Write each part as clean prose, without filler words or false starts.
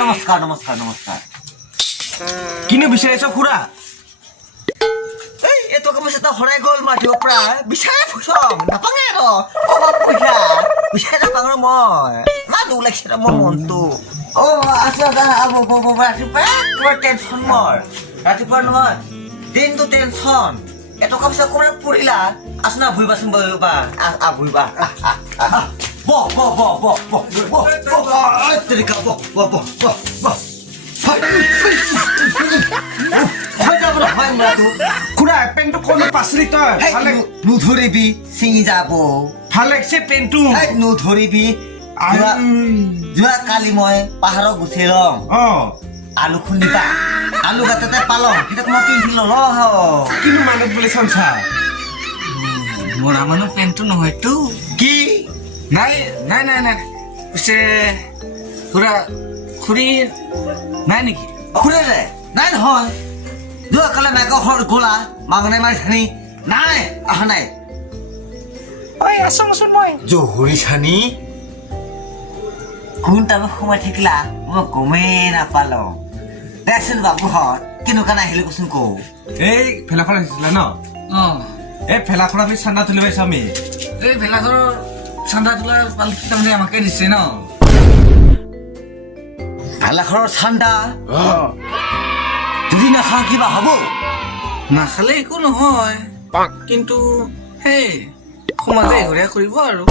নমস্কাৰ কিনো বিচাৰিছ খুৰা এই এটো কামছে তা হৰাই গল মাটিৰ পৰা বিচাৰে ফুসং নাপাঙে ৰ পইচা বিচাৰে নাপাঙ মই মাদু লাগিছে মোৰ মনটো আচ্ছা ৰাতিপুৱা তোমাৰ টেনচন মোৰ ৰাতিপুৱা নহয় দিনটো টেনচন এটো কামছে ক'লে পৰিলা আসনা ভুইবাচোন ববা ভুইবা খুড়া পেনটো কোনে পাছলি তই ভালে নুধৰিবি চিঙি যাব ভালে সে পেনটো নুধৰিবি যোৱা কালি মই পাহাৰত গুচি ৰং আলু খুন্দিবা আলু গাততে পালং এটা মই পিন্ধিল ৰ কিনো মানুহ বুলি চনছা মোৰা মানুহ পেনটো নহয়তো কি নাই পিছে খুড়া খুৰী নাই নেকি খুৰীৰে নাই নহয় যোৱা কালি মেঘৰ ঘৰ গলা মাগনে মাৰি থানি নাই অহা নাই ঐ আছোচোন মই জহুৰি ছানি কোন টাইমত সোমাই থাকিলা মই গমেই নাপালো দেচোন বাবুহঁত কেনেকুৱা নাহিলে কচোন কওঁ এই ফেলাখন আহিছিলা ন এই ফেলাখন আমি চান্দা তুলি পাইছো আমি এই ভেলাঘৰৰ চান্দা তোলা পালকি তাৰমানে আমাকে দিছে ন ভেলাঘৰৰ চান্দা যদি নাখাওঁ কিবা হ'ব নাখালে একো নহয় কিন্তু সেই সমাজে এঘৰীয়া কৰিব আৰু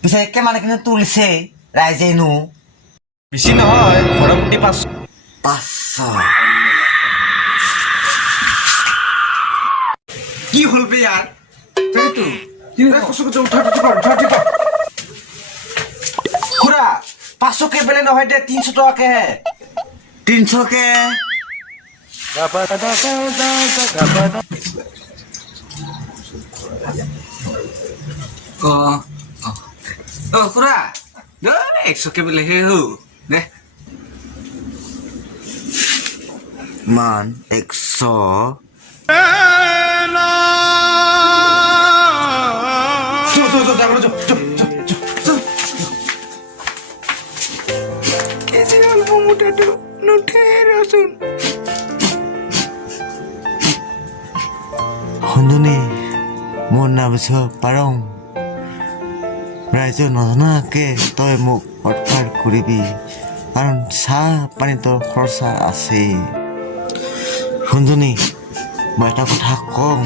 পিছে একে মানে কিন্তু তুলিছে ৰাইজেনো বেছি নহয় ঘৰমুটি 500 কি হল বে ইয়াৰ সেইটো খুড়া 500 কে বেলে নহয় দে 300 টকাকে হে 300 কে খুড়া 100 কে বোলে হে হো দে মান 100 হন্দনি মোৰ নাম পাৰং ৰাইজে নজনাকে তই মোক সৎকাৰ কৰিবি কাৰণ চাহ পানী তোৰ খৰচা আছে হন্দনি মই এটা কথা কম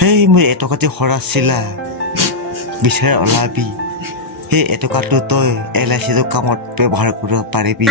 সেই মই এটকাটি খৰচিলা বিচাৰে ওলাবি সেই এটকাটো তই LIC কামত ব্যৱহাৰ কৰিব পাৰিবি